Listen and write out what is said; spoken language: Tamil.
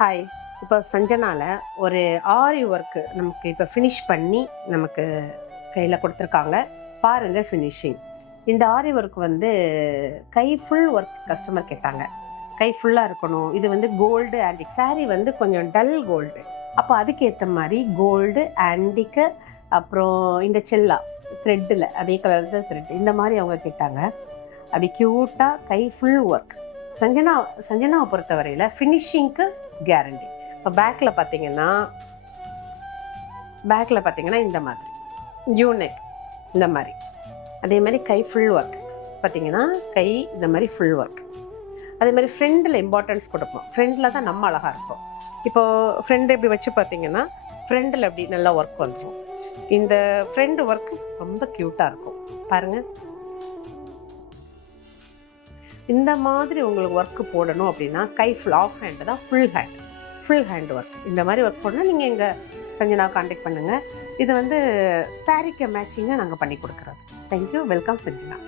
ஹாய். இப்போ சஞ்சனாவில் ஒரு ஆரி ஒர்க்கு நமக்கு இப்போ ஃபினிஷ் பண்ணி நமக்கு கையில் கொடுத்துருக்காங்க. பாருங்கள் ஃபினிஷிங். இந்த ஆரி ஒர்க் வந்து கை ஃபுல் ஒர்க் கஸ்டமர் கேட்டாங்க. கை ஃபுல்லாக இருக்கணும். இது வந்து கோல்டு ஆன்டிக் சாரீ வந்து கொஞ்சம் டல் கோல்டு. அப்போ அதுக்கேற்ற மாதிரி கோல்டு ஆன்டிக்கு அப்புறம் இந்த செல்லா த்ரெட்டில் அதே கலர் தான் த்ரெட் இந்த மாதிரி அவங்க கேட்டாங்க. அப்படி க்யூட்டாக கை ஃபுல் ஒர்க். சஞ்சனாவை பொறுத்தவரையில் ஃபினிஷிங்க்கு கேரண்டி. இப்போ பேக்கில் பார்த்தீங்கன்னா இந்த மாதிரி யூனெக் இந்த மாதிரி, அதே மாதிரி கை ஃபுல் ஒர்க் பார்த்தீங்கன்னா கை இந்த மாதிரி ஃபுல் ஒர்க். அதே மாதிரி ஃப்ரெண்டில் இம்பார்ட்டன்ஸ் கொடுப்போம். ஃப்ரெண்டில் தான் நம்ம அழகாக இருப்போம். இப்போது ஃப்ரெண்டு இப்படி வச்சு பார்த்தீங்கன்னா ஃப்ரெண்டில் அப்படி நல்லா ஒர்க் வந்துடும். இந்த ஃப்ரெண்டு ஒர்க் ரொம்ப க்யூட்டாக இருக்கும் பாருங்கள். இந்த மாதிரி உங்களுக்கு ஒர்க்கு போடணும் அப்படின்னா கை ஃபுல் ஆஃப் ஹேண்டு தான் ஃபுல் ஹேண்ட் ஒர்க். இந்த மாதிரி ஒர்க் போடணும். நீங்கள் எங்கள் சஞ்சனாவை கான்டாக்ட் பண்ணுங்கள். இது வந்து சாரீக்கு மேட்சிங்காக நாங்கள் பண்ணி கொடுக்குறது. தேங்க்யூ. வெல்கம் சஞ்சனா.